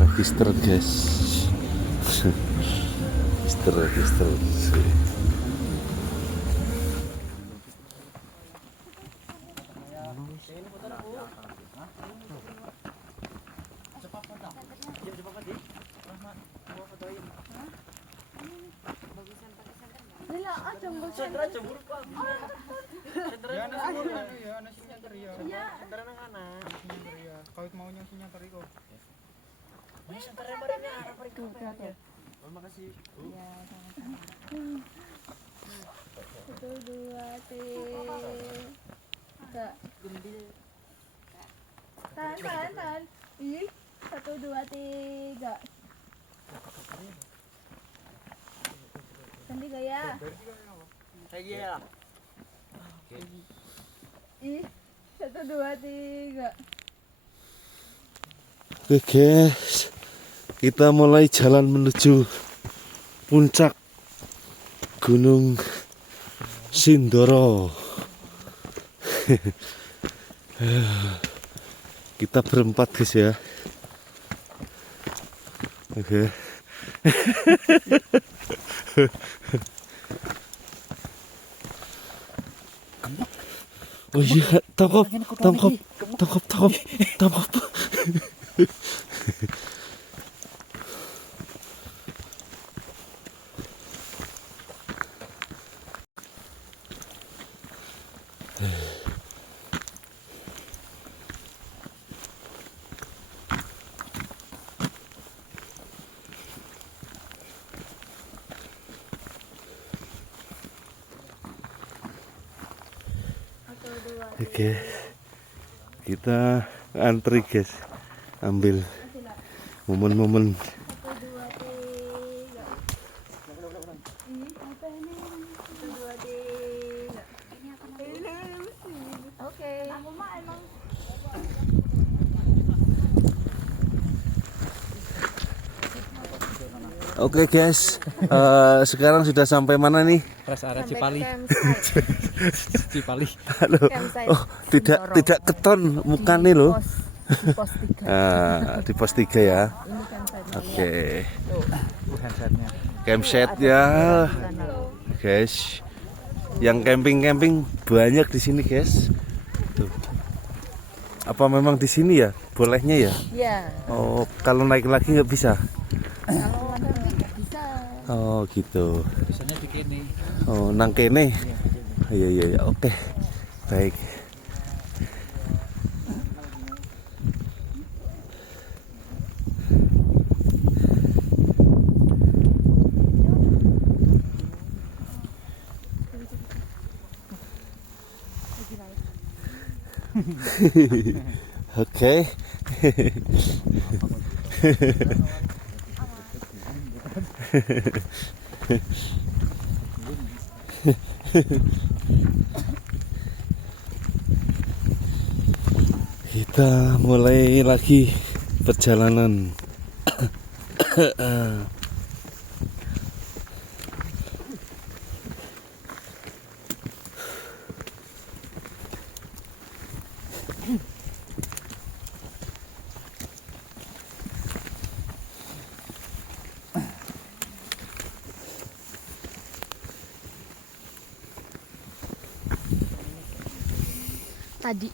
Register guys. Register. Kawit maunya sinya teriko. Makasih. Iya, sama-sama. 1, 2, 3. Tahan. Ih, 1, 2, 3. Ganti gaya. Lagi ya. Ih, 1, 2, 3. Oke guys, kita mulai jalan menuju puncak Gunung Sindoro. Kita berempat guys ya. Oke. Oh iya, tangkap. Oke, kita antri guys, ambil momen-momen. 1, 2, 3. Ini apa ini? 1, 2, 3. Ini apa namanya? Oke. Aku mah emang. Oke guys, sekarang sudah sampai mana nih? Rest area Cipali. Cipali. Halo. Oh, tidak keton mukanya loh. Di pos 3. Di pos 3 ya. Ini campsite. Oke. Handsetnya. Campsite ya, guys. Yang camping banyak di sini guys. Tuh. Apa memang di sini ya? Bolehnya ya? Iya. Oh, kalau naik lagi nggak bisa? Kalau ada nggak bisa. Oh gitu. Biasanya di kene. Oh nang kene. Iya. Oke. Baik. Oke. Kita mulai lagi perjalanan. Tadi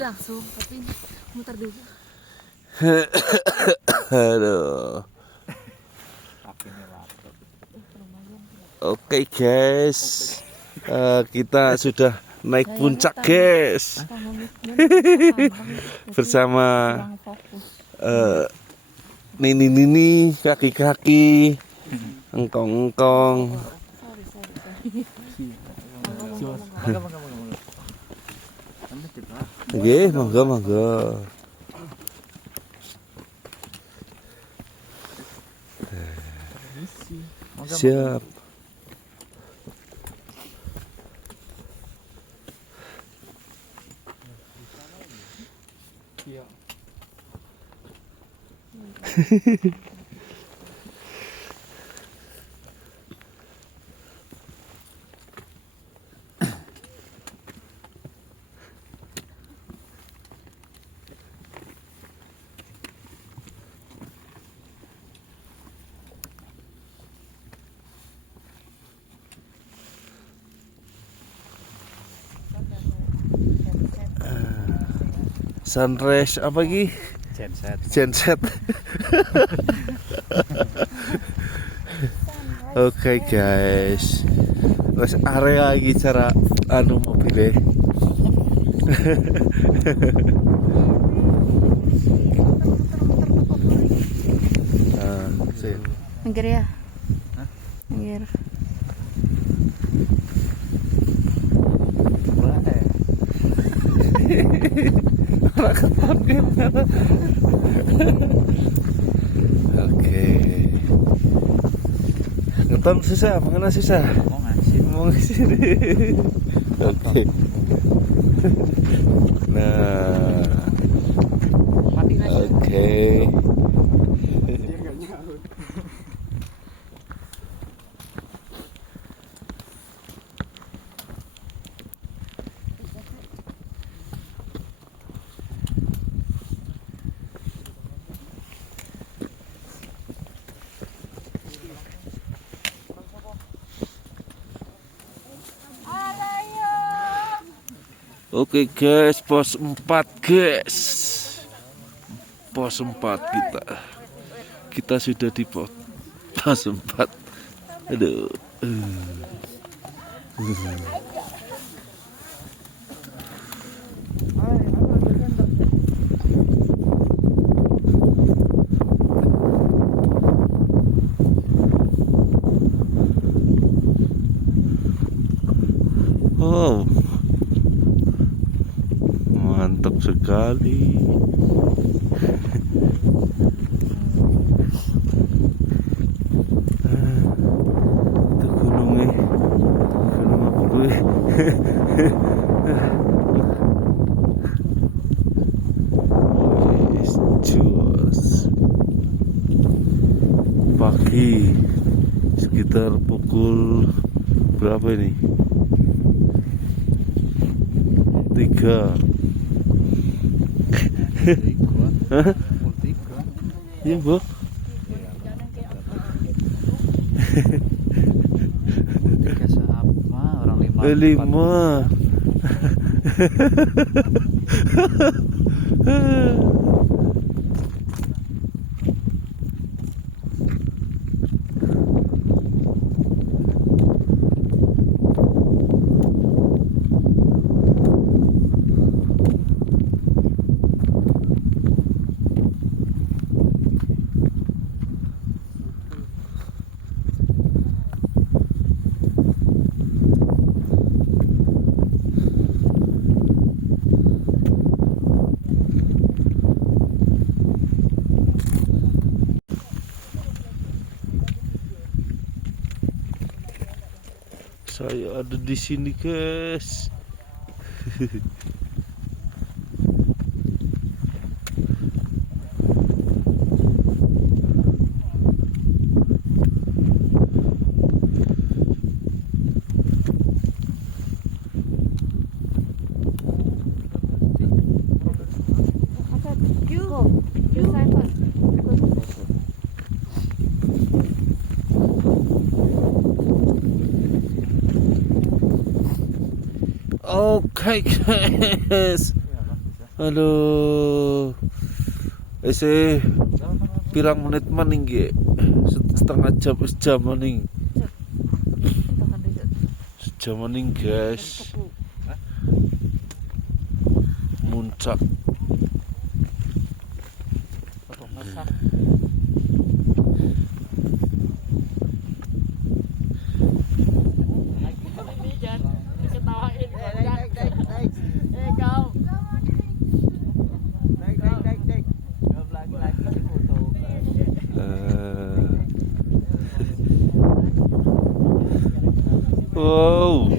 langsung, tapi muter dulu. Aduh. Oke guys, kita sudah naik puncak guys, bersama Nini kaki-kaki, engkong. Oke, monggo. Siap. sunrise apa lagi? Genset. Genset. Oke guys, wes area lagi cara anu mobilnya. Nah, sih. Minggir ya. Hah? Minggir. Oke. Ngeton susah, mengenai susah. Mau ngasih. Mau sini. Oke. Nah, Mati nasi. oke. Oke guys, pos 4 guys. Pos 4 kita. Kita sudah di pos 4. Aduh. Oh. Mantap sekali. Itu gunungnya. Gunung apa gue? Wis jos. Pagi sekitar pukul berapa ini? 3. Hah? Iya, Bu. Tiga sama orang 5. 5. Saya ada di sini, guys. Oke guys. Aduh. Pirang menit maning ge? Setengah jam, sejam maning. Sejam maning guys. Muncak. Wow.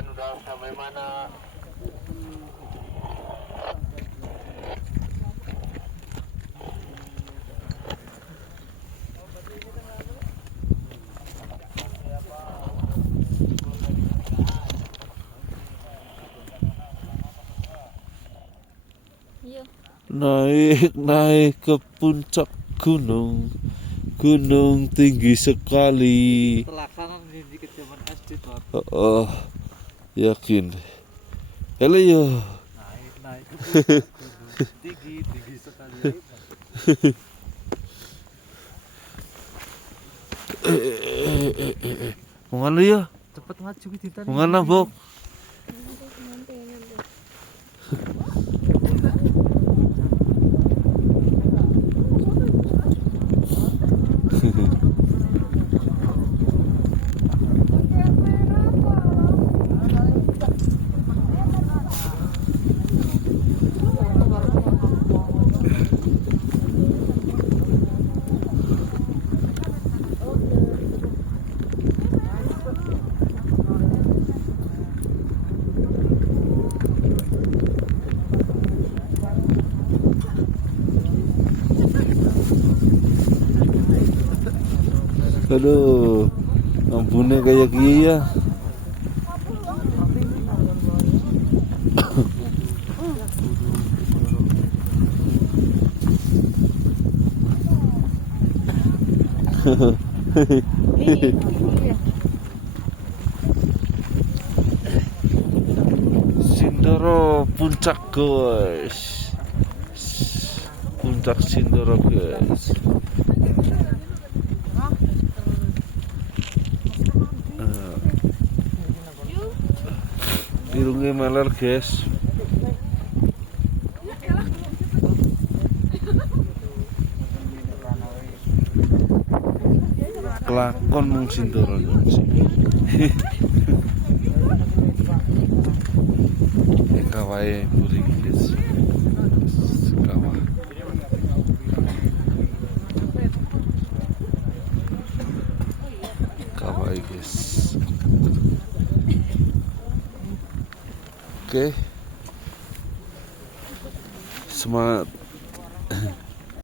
udah sampai mana? Iya. Naik ke puncak gunung, gunung tinggi sekali. Telaksangan di kejaman SD tuh. Oh, yakin. Halo yo. Naik tinggi sekali. Mongana ya? Cepet maju kita. Mongana, Bok? Aduh, ampune kayak gini ya. Sindoro puncak guys. Puncak Sindoro guys. Irungnya meler guys. Kelakon mung Sindoro sini. Kawai buri guys. Kawah. Kawai guys. Oke. Semangat